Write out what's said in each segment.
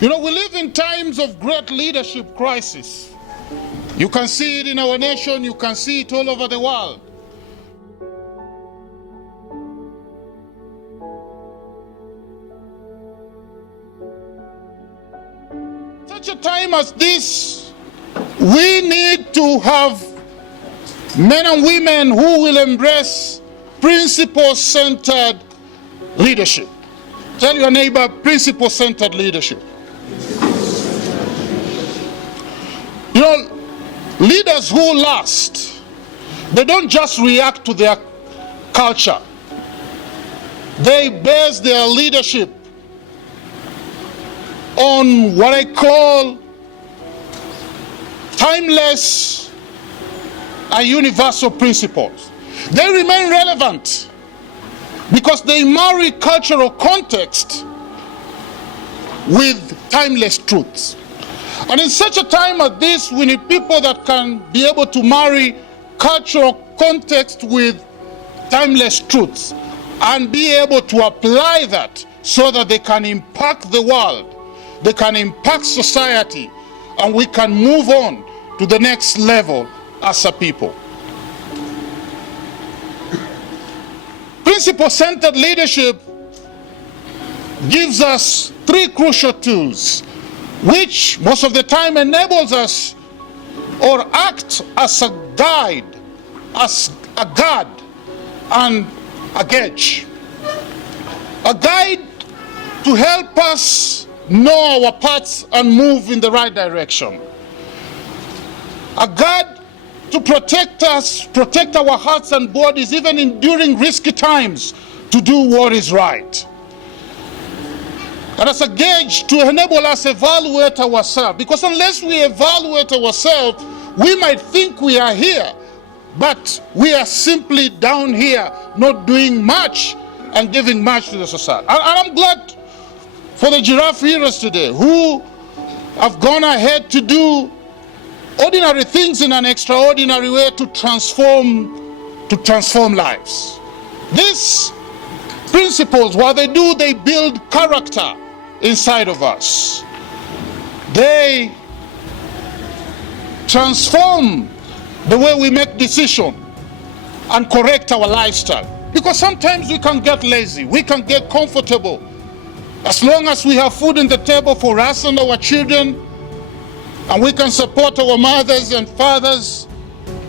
You know, we live in times of great leadership crisis. You can see it in our nation, you can see it all over the world. Such a time as this, we need to have men and women who will embrace principle-centered leadership. Tell your neighbor, principle-centered leadership. You know, leaders who last, they don't just react to their culture. They base their leadership on what I call timeless and universal principles. They remain relevant because they marry cultural context with timeless truths. And in such a time as this, we need people that can be able to marry cultural context with timeless truths and be able to apply that so that they can impact the world, they can impact society, and we can move on to the next level as a people. Principle-centered leadership gives us three crucial tools, which most of the time enables us or act as a guide, as a guard and a gauge. A guide to help us know our paths and move in the right direction. A guard to protect us, protect our hearts and bodies, even during risky times, to do what is right. And as a gauge to enable us evaluate ourselves, because unless we evaluate ourselves, we might think we are here, but we are simply down here, not doing much and giving much to the society. And I'm glad for the giraffe heroes today who have gone ahead to do ordinary things in an extraordinary way to transform lives. These principles, what they do, they build character inside of us. They transform the way we make decisions and correct our lifestyle. Because sometimes we can get lazy, we can get comfortable. As long as we have food on the table for us and our children, and we can support our mothers and fathers,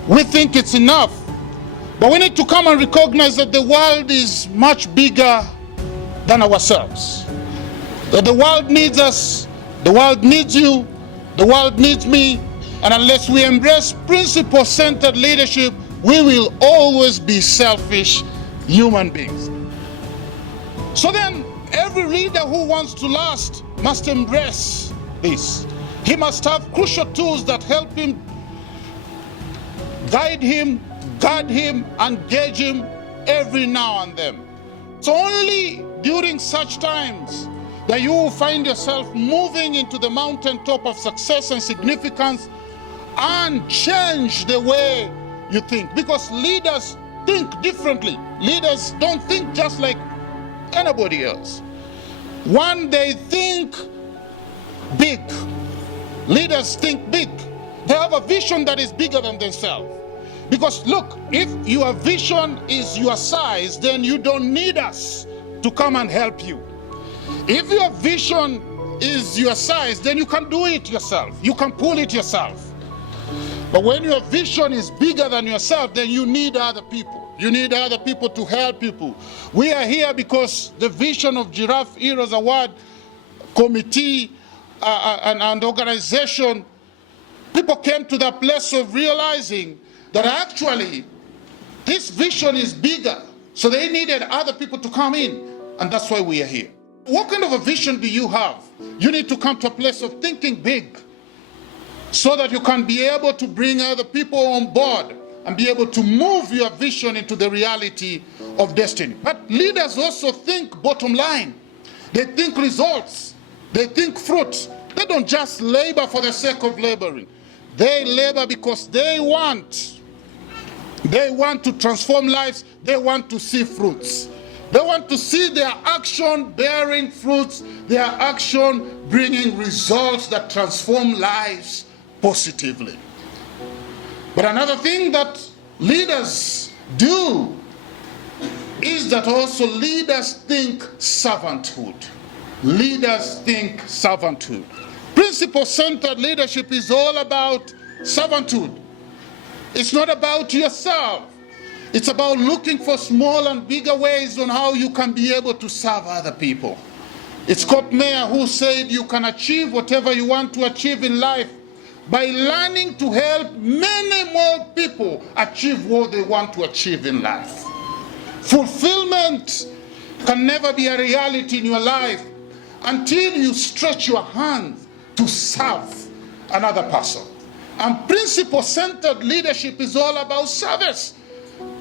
we think it's enough. But we need to come and recognize that the world is much bigger than ourselves. That the world needs us, the world needs you, the world needs me, and unless we embrace principle-centered leadership, we will always be selfish human beings. So then, every leader who wants to last must embrace this. He must have crucial tools that help him, guide him, guard him, and gauge him every now and then. So only during such times that you will find yourself moving into the mountaintop of success and significance and change the way you think. Because leaders think differently. Leaders don't think just like anybody else. One, they think big. Leaders think big. They have a vision that is bigger than themselves. Because look, if your vision is your size, then you don't need us to come and help you. If your vision is your size, then you can do it yourself. You can pull it yourself. But when your vision is bigger than yourself, then you need other people. You need other people to help people. We are here because the vision of Giraffe Heroes Award Committee and organization, people came to that place of realizing that actually this vision is bigger. So they needed other people to come in, and that's why we are here. What kind of a vision do you have? You need to come to a place of thinking big so that you can be able to bring other people on board and be able to move your vision into the reality of destiny. But leaders also think bottom line. They think results. They think fruit. They don't just labor for the sake of laboring. They labor because they want to transform lives. They want to see fruits. They want to see their action bearing fruits, their action bringing results that transform lives positively. But another thing that leaders do is that also leaders think servanthood. Leaders think servanthood. Principle-centered leadership is all about servanthood. It's not about yourself. It's about looking for small and bigger ways on how you can be able to serve other people. It's Scott Mayer who said you can achieve whatever you want to achieve in life by learning to help many more people achieve what they want to achieve in life. Fulfillment can never be a reality in your life until you stretch your hands to serve another person. And principle-centered leadership is all about service.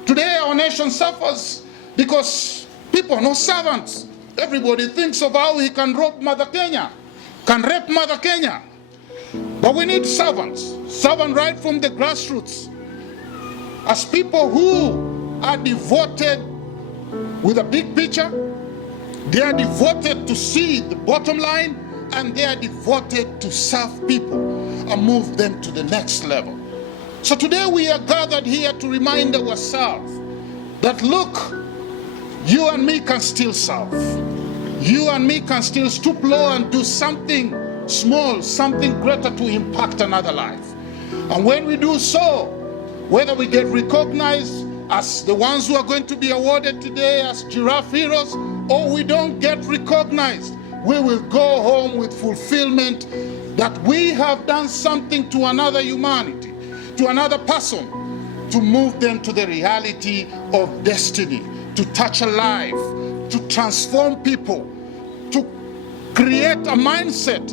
Today our nation suffers because people are not servants. Everybody thinks of how he can rob Mother Kenya, can rape Mother Kenya. But we need servants, servants right from the grassroots, as people who are devoted with a big picture. They are devoted to see the bottom line, and they are devoted to serve people and move them to the next level. So today we are gathered here to remind ourselves that look, you and me can still serve. You and me can still stoop low and do something small, something greater to impact another life. And when we do so, whether we get recognized as the ones who are going to be awarded today as giraffe heroes, or we don't get recognized, we will go home with fulfillment that we have done something to another humanity, to another person, to move them to the reality of destiny, to touch a life, to transform people, to create a mindset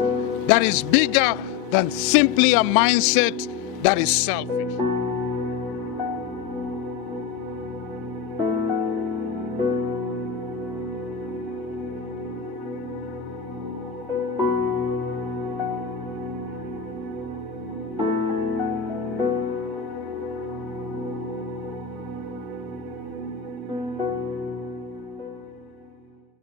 that is bigger than simply a mindset that is selfish.